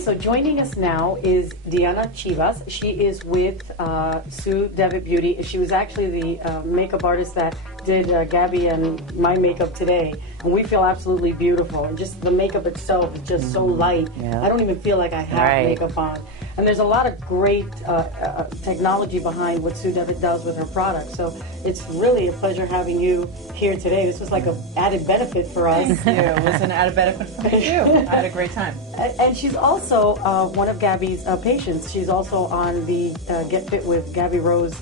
so joining us now is Diana Chivas. She is with Sue Devitt Beauty. She was actually the makeup artist that did Gabi and my makeup today. And we feel absolutely beautiful. And just the makeup itself is just so light. I don't even feel like I have makeup on. And there's a lot of great technology behind what Sue Devitt does with her products. So it's really a pleasure having you here today. This was like an added benefit for us. Thank you. It was an added benefit for me too. I had a great time. And she's also one of Gabi's patients. She's also on the Get Fit with Gabi Rose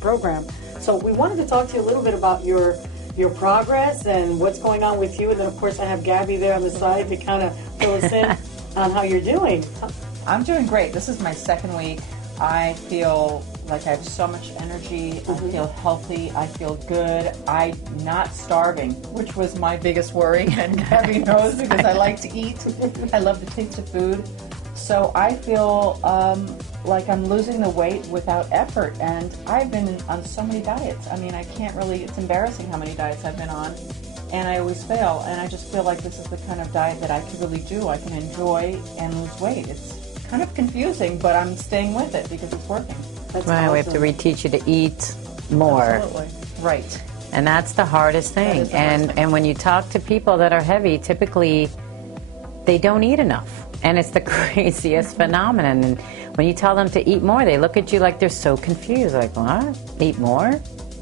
program. So we wanted to talk to you a little bit about your progress and what's going on with you. And then, of course, I have Gabi there on the side to kind of fill us in on how you're doing. I'm doing great. This is my second week. I feel like I have so much energy. I feel healthy. I feel good. I'm not starving, which was my biggest worry. And Gabi knows because I like to eat. I love the taste of food. So I feel like I'm losing the weight without effort. And I've been on so many diets. I mean, I can't really, it's embarrassing how many diets I've been on. And I always fail. And I just feel like this is the kind of diet that I can really do. I can enjoy and lose weight. It's kind of confusing, but I'm staying with it because it's working. That's right, awesome. We have to reteach you to eat more. Absolutely. Right. And that's the hardest thing. And when you talk to people that are heavy, typically they don't eat enough. And it's the craziest phenomenon. And when you tell them to eat more, they look at you like they're so confused. Like, what? Eat more?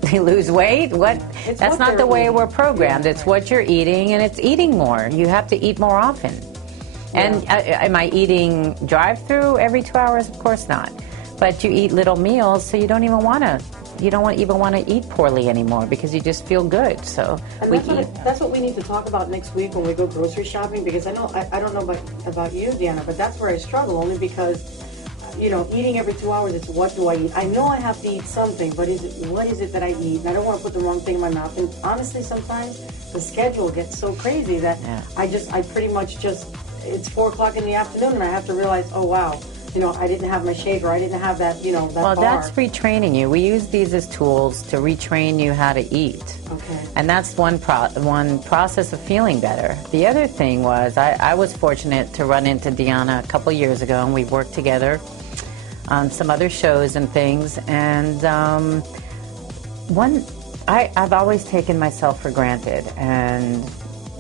They lose weight? What? That's not the way we're programmed. It's what you're eating, and it's eating more. You have to eat more often. And am I eating drive-through every 2 hours? Of course not. But you eat little meals, so you don't even want to. You don't even want to eat poorly anymore because you just feel good. So and that's what we need to talk about next week when we go grocery shopping. Because I know I don't know about you, Diana, but that's where I struggle. Only because eating every 2 hours. It's what do I eat? I know I have to eat something, but what is it that I eat? And I don't want to put the wrong thing in my mouth. And honestly, sometimes the schedule gets so crazy that I pretty much just. It's 4 o'clock in the afternoon, and I have to realize, oh wow, I didn't have my shake, or I didn't have that, that Well, bar. that's retraining you. We use these as tools to retrain you how to eat. Okay. And that's one process of feeling better. The other thing was, I was fortunate to run into Diana a couple years ago, and we worked together on some other shows and things. And I've always taken myself for granted. And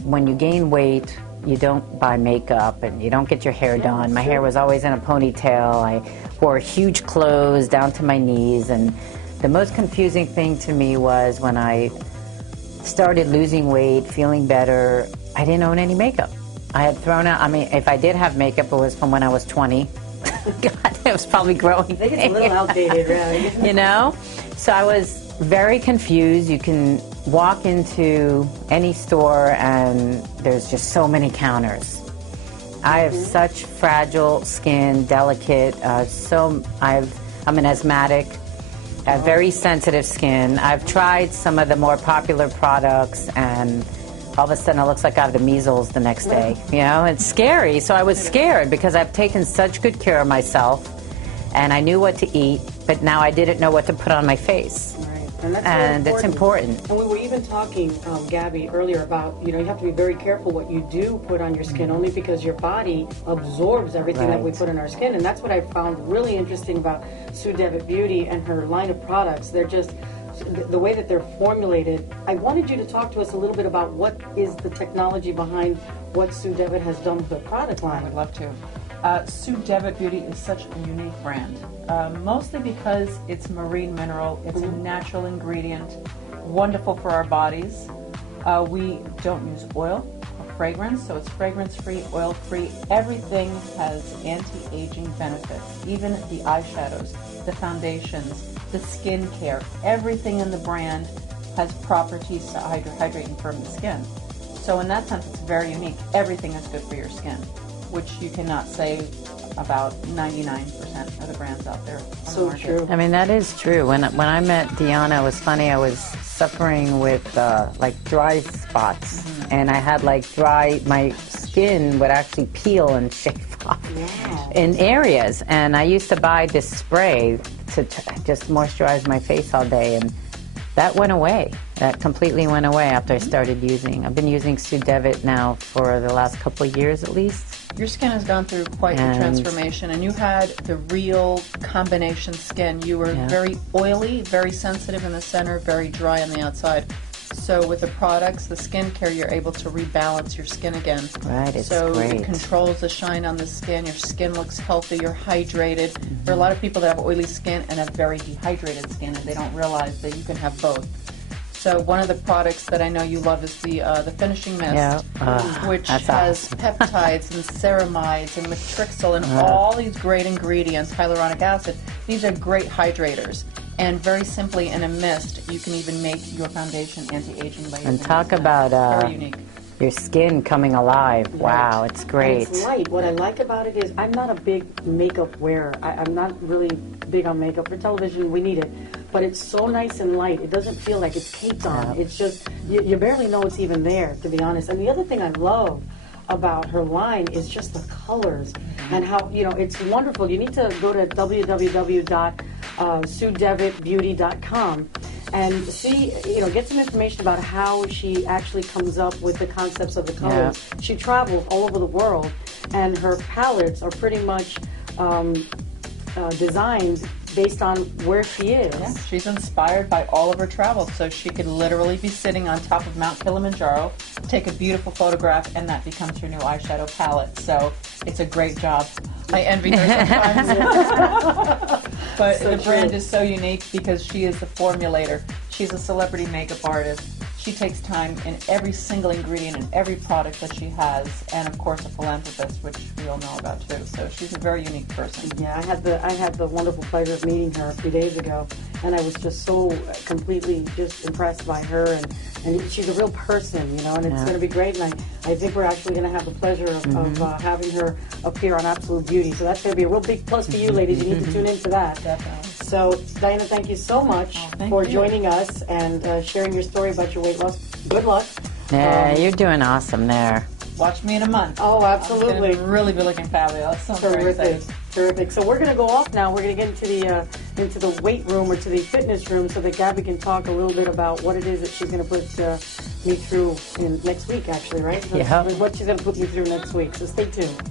when you gain weight, you don't buy makeup and you don't get your hair done. My hair was always in a ponytail. I wore huge clothes down to my knees. And the most confusing thing to me was when I started losing weight, feeling better, I didn't own any makeup. I had thrown out, if I did have makeup, it was from when I was 20. God, it was probably growing. I think it's a little outdated, really. So I was very confused. You can walk into any store and there's just so many counters. I have such fragile skin, delicate, I'm an asthmatic, very sensitive skin. I've tried some of the more popular products and all of a sudden it looks like I have the measles the next day. It's scary. So I was scared because I've taken such good care of myself and I knew what to eat, but now I didn't know what to put on my face. And it's important. And we were even talking, Gabi, earlier about, you have to be very careful what you do put on your skin, only because your body absorbs everything that we put in our skin. And that's what I found really interesting about Sue Devitt Beauty and her line of products. They're just, the way that they're formulated. I wanted you to talk to us a little bit about what is the technology behind what Sue Devitt has done with the product line. I would love to. Sue Devitt Beauty is such a unique brand, mostly because it's marine mineral, it's a natural ingredient, wonderful for our bodies. We don't use oil or fragrance, so it's fragrance-free, oil-free. Everything has anti-aging benefits, even the eyeshadows, the foundations, the skin care. Everything in the brand has properties to hydrate and firm the skin. So in that sense, it's very unique. Everything is good for your skin, which you cannot say about 99% of the brands out there. So true. That is true. When I met Diana, it was funny. I was suffering with dry spots, and I had my skin would actually peel and shave off in areas. And I used to buy this spray to just moisturize my face all day, and that went away. That completely went away after I started using. I've been using Sue Devitt now for the last couple of years at least. Your skin has gone through quite the transformation, and you had the real combination skin. You were very oily, very sensitive in the center, very dry on the outside. So with the products, the skincare, you're able to rebalance your skin again. Right, it's so great. It controls the shine on the skin. Your skin looks healthy. You're hydrated. There are a lot of people that have oily skin and have very dehydrated skin, and they don't realize that you can have both. So one of the products that I know you love is the finishing mist, which has awesome. peptides and ceramides and matrixyl and all these great ingredients, hyaluronic acid. These are great hydrators. And very simply, in a mist, you can even make your foundation anti-aging layers. And talk about very unique. Your skin coming alive. Wow, it's great. And it's light. What I like about it is I'm not a big makeup wearer. I'm not really big on makeup. For television, we need it. But it's so nice and light. It doesn't feel like it's caked on. It's just, you barely know it's even there, to be honest. And the other thing I love about her line is just the colors and how, it's wonderful. You need to go to www.suedevittbeauty.com and see, get some information about how she actually comes up with the concepts of the colors. She travels all over the world, and her palettes are pretty much designed based on where she is. Yeah, she's inspired by all of her travels, so she could literally be sitting on top of Mount Kilimanjaro, take a beautiful photograph, and that becomes her new eyeshadow palette. So it's a great job. I envy her sometimes. But so the brand is so unique because she is the formulator. She's a celebrity makeup artist. She takes time in every single ingredient in every product that she has, and of course a philanthropist, which we all know about too. So she's a very unique person. Yeah, I had the wonderful pleasure of meeting her a few days ago, and I was just so completely just impressed by her, and she's a real person, and it's going to be great. And I think we're actually going to have the pleasure of having her appear on Absolute Beauty. So that's going to be a real big plus for you, ladies. You need to tune into that. Definitely. So, Diana, thank you so much for joining us and sharing your story about your weight loss. Good luck. Yeah, you're doing awesome there. Watch me in a month. Oh, absolutely. I'm gonna really be looking fabulous. So terrific, terrific. So we're going to go off now. We're going to get into the weight room or to the fitness room so that Gabi can talk a little bit about what it is that she's going to put me through in next week, actually, right? Yeah. What she's going to put me through next week. So stay tuned.